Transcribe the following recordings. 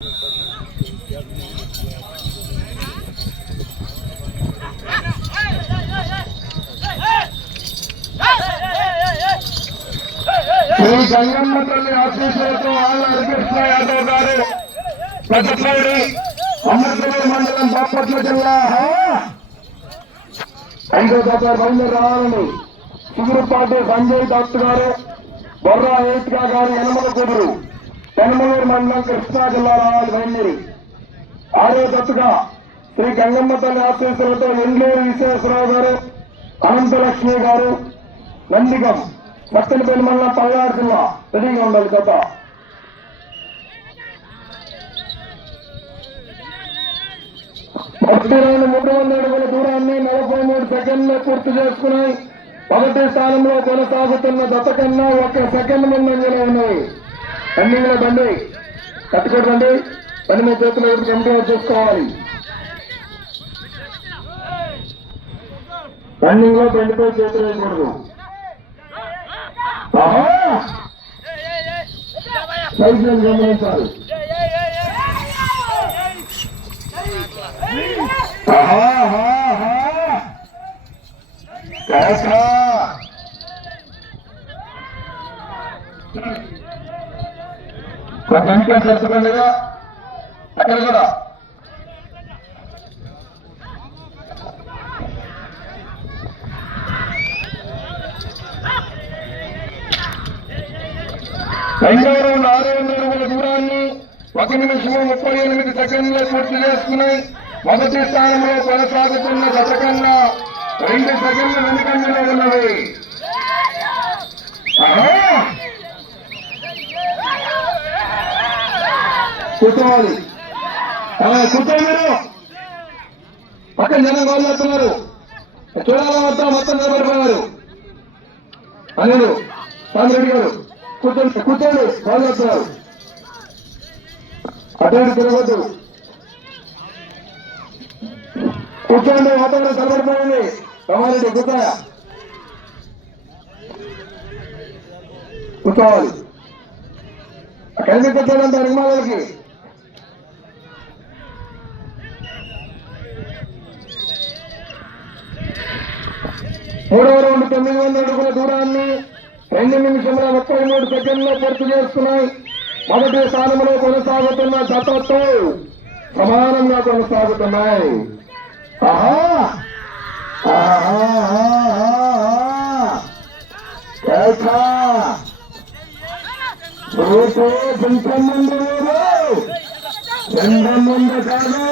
శ్రీ గంగమ్మ తల్లి ఆశీస్సులతో ఆళ్ళ హరికృష్ణ యాదవ్ గారు పెద్దపల్లి అమృతపూర్ మండలం బాపట్ల జిల్లా 5వ దశ బయలుదేరి రావాలని చిగురుపాటి సంజయ్ దత్ గారు బొర్రా ఏట్గా గారు యనమల కుదురు పెనమలూరు మండలం కృష్ణా జిల్లా రావాలి బయలుదేరి 6వ దశగా శ్రీ గంగమ్మ తల్లి ఆశీస్సులతో ఎండ్లూరు విశ్వేశ్వరరావు గారు అనంతలక్ష్మి గారు నందిగం సత్తెనపల్లి మండలం పల్నాడు జిల్లా రెడీగా ఉండాలి కథ. భక్తులైన 300 అడుగుల దూరాన్ని 43 సెకండ్లో పూర్తి చేసుకున్నాయి. మొదటి స్థానంలో కొనసాగుతున్న జత కన్నా 1 సెకండ్ ముందంజలో ఉన్నాయి. రన్నింగ్ లో బండి కట్టుకోకండి, పని మీ చేతులు కంట్రోల్ చేసుకోవాలి. రన్నింగ్ లో బండిపై చేతులు వేయకూడదు. సైకిల్ గమనించాలి. గంట చేస్తుండగా అక్కడ కూడా రెండవ రౌండ్ 600 అడుగుల దూరాన్ని 1 నిమిషం 38 సెకండ్లో పూర్తి చేసుకున్నాయి. మొదటి స్థానంలో కొనసాగుతున్న జత కన్నా 2 సెకండ్ల వెనుకంజలో ఉన్నవి. కూర్చోవాలి, కూర్చోండి. మీరు పక్కన జనం గోళ్ళు వస్తున్నారు, చూడాలా వద్దా మొత్తం నిలబడిపోయారు. అనిలు రామిరెడ్డి గారు కూర్చోండి, కూర్చోండి. గోళ్ళు వస్తున్నారు, అటు తిరగద్దు, కూర్చోండి. వాతావరణం కనబడిపోయింది. రామారెడ్డి కూర్చోయా, కూర్చోవాలి. కనిపించట్లేదంటే నిర్మాణాలకి మూడవ రౌండ్ 900 అడుగుల దూరాన్ని 2 నిమిషముల 33 సెకండ్లో పూర్తి చేస్తున్నాయి. మొదటి స్థానంలో కొనసాగుతున్న జతతో సమానంగా కొనసాగుతున్నాయి. ముందు కాదు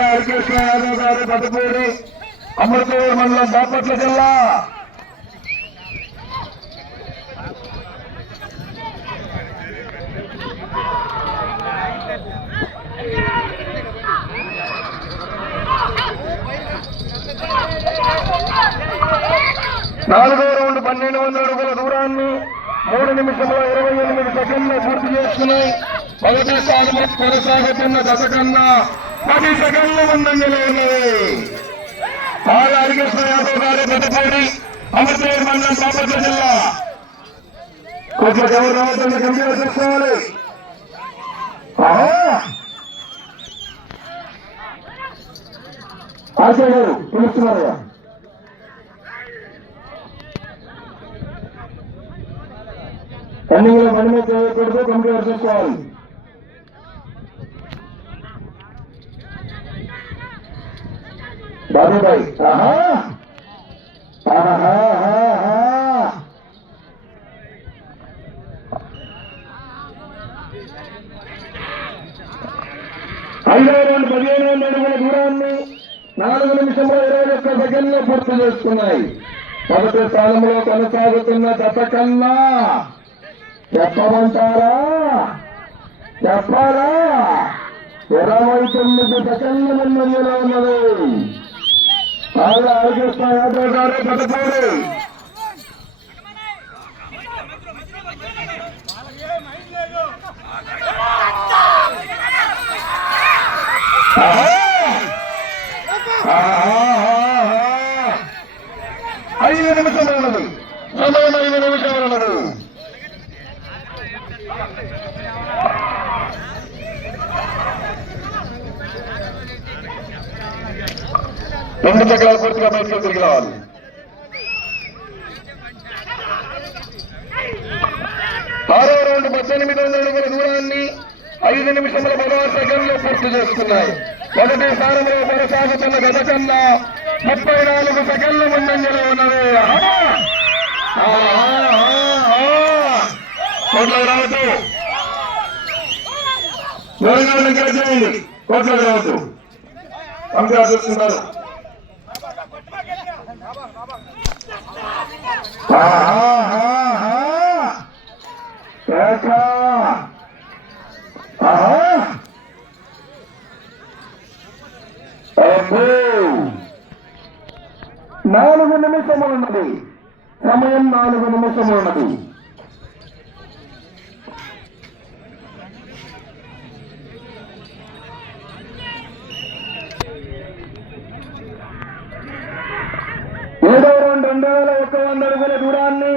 హరికృష్ణ యాదవ్ గారు పెద్దపూడి అమృతపూర్ మండలం బాపట్ల జిల్లా. నాలుగో రౌండ్ 1200 అడుగుల దూరాన్ని 3 నిమిషముల 28 సెకండ్లో పూర్తి చేసుకున్నాయి. మొదటి స్థానంలో కొనసాగుతున్న దశ కన్నా 10 సెకండ్ల ముందంజలో ఉన్నది. హరికృష్ణ యాదవ్ గారు పెద్దపూడి అమృతపూర్ మండలం బాపట్ల జిల్లా. కొంచెం ఎవరు రావద్దని గంభీర చేసుకోవాలి. ఆశయ గారు పిలుస్తున్నారయ్యా. రన్నింగ్ లో బండి మీద చేయకూడదు, కంప్లీట్ చేసుకోవాలి. బాబుబాయ్ 5వ రౌండ్ 1500 అడుగుల దూరాన్ని 4 నిమిషంలో 21 సెకండ్లో పూర్తి చేసుకున్నాయి. మొదటి స్థానంలో కొనసాగుతున్న జత కన్నా చెప్పమంటారా, చెప్పాలా, 29 సెకండ్ల ముందంజలో ఉన్నది. హరికృష్ణ యాదవ్ గారు పెద్దపూడి. 2 చక్రాలు పూర్తిగా బయటకు తిరిగి రావాలి. ఆరో రౌండ్ 1800 అడుగుల దూరాన్ని 5 నిమిషముల 16 సెకండ్లు పూర్తి చేస్తున్నాయి. మొదటి స్థానంలో కొనసాగుతున్న గత కన్నా 34 సెకండ్ల ముందంజలో ఉన్నది. కోట్లకు రావద్దు, దూరంగా ఎంకరేజ్ చేయండి. కోట్లకు రావద్దు, పంపిణీ చూస్తున్నారు. నాలుగు నిమిషములు ఉన్నది, సమయం 4 నిమిషములు ఉన్నది. ఏడవ రౌండ్ 2100 అడుగుల దూరాన్ని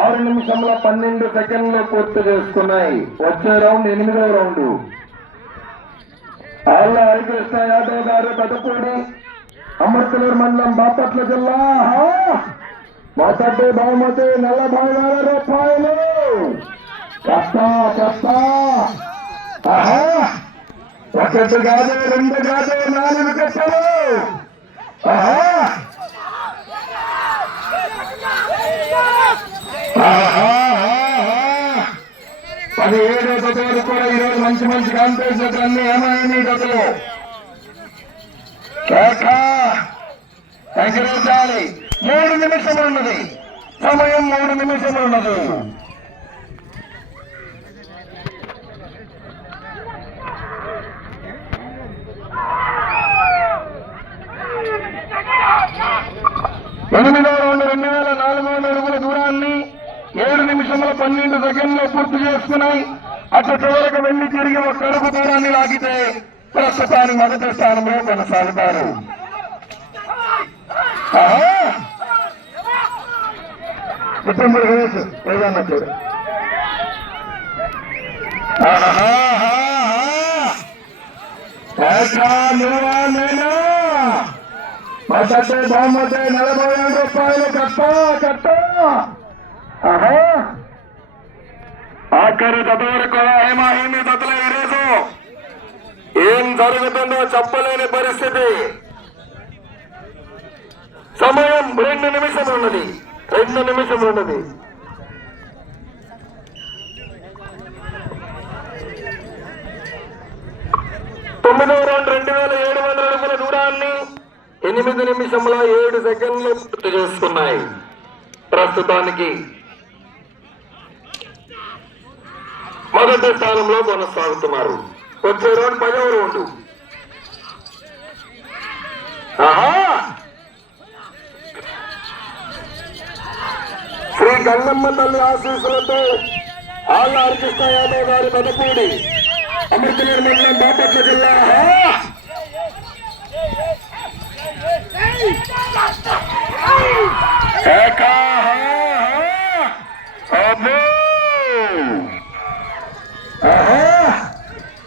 6 నిమిషముల 12 సెకండ్లు పూర్తి చేసుకున్నాయి. వచ్చే రౌండ్ 8వ రౌండ్. ఆళ్ళ హరికృష్ణ యాదవ్ గారు పెదపూడి, అమర్తలూరు మండలం, బాపట్ల జిల్లా. మొదటి బహుమతి 40,000 రూపాయలు. ఒకటి కాదు, 2 కాదు, 4 కట్టలు. 17 జతలు కూడా ఈరోజు మంచి మంచి కాంపిటీషన్ అన్ని ఏమైనా జతలు ఎగరేచాలి. 3 నిమిషములు ఉన్నది, సమయం 3 నిమిషములు ఉన్నది. ఎనిమిదవ రౌండ్ 2400 అడుగుల దూరాన్ని 7 నిమిషముల 12 సెకండ్లు పూర్తి చేసుకున్నాయి. అటు చివరకు వెళ్లి తిరిగి ఒక అడుగు దూరాన్ని లాగితే ప్రస్తుతానికి మొదటి స్థానంలో కొనసాగుతారు. ఏదన్నట్టు మొదటి బహుమతి 40,000 రూపాయలు. కట్ట ఆఖరి దత వరకు ఏమీ దతలే. ఈరోజు ఏం జరుగుతుందో చెప్పలేని పరిస్థితి. సమయం 2 నిమిషములు ఉన్నది, 2 నిమిషములు ఉన్నది. తొమ్మిదవ రౌండ్ 2700 అడుగుల దూరాన్ని 8 నిమిషముల 7 సెకండ్లు పూర్తి చేసుకున్నాయి. ప్రస్తుతానికి మొదటి స్థానంలో కొనసాగుతున్నారు. వచ్చే రౌండ్ 10వ రౌండ్. శ్రీ గంగమ్మ తల్లి ఆశీస్సులతో ఆళ్ళ హరికృష్ణ యాదవ్ గారి పెదపూడి, అమృతలూరు మండలం, బాపట్ల జిల్లా.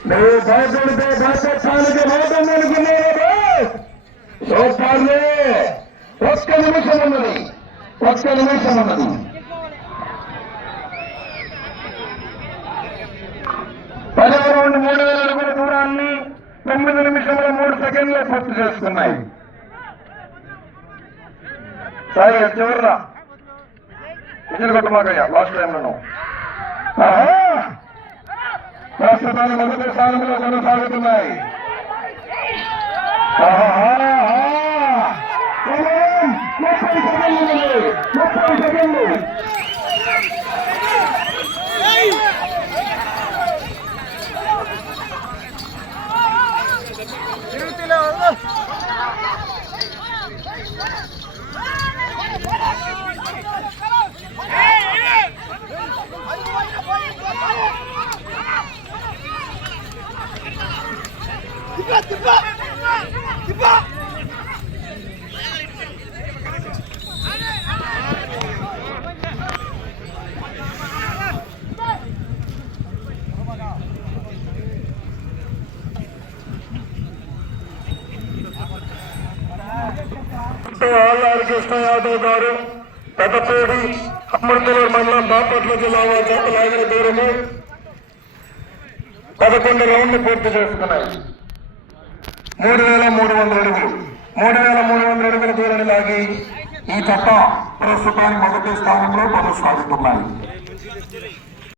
నువ్వు భయపడితే భయపెట్టానికి మోదనుకున్నావు. సూపర్లే. 1 నిమిషం ఉన్నది, 1 నిమిషం ఉన్నది. పదవ రౌండ్ 3000 అడుగుల దూరాన్ని 9 నిమిషముల 3 సెకండ్లు పూర్తి చేసుకున్నాయి. సాయి చివరిరా విజయ్ కొట్టమాకయ్యా లాస్ట్ టైంలో. ప్రస్తుతాన్ని మొదటి స్థానంలో కొనసాగుతున్నాయి. 30 సెకండ్లు. ఆళ్ళారి కృష్ణ యాదవ్ గారు పెద్దపూడి అమృతలూరు మండలం బాపట్ల జిల్లా వారి లాగిన దూరము 11 రౌండ్లు పూర్తి చేసుకున్నాయి. 3,300 అడుగులు 3,300 అడుగుల దూరాన్ని లాగి ఈ చట్ట ప్రస్తుతానికి మొదటి స్థానంలో కొనసాగుతున్నాయి.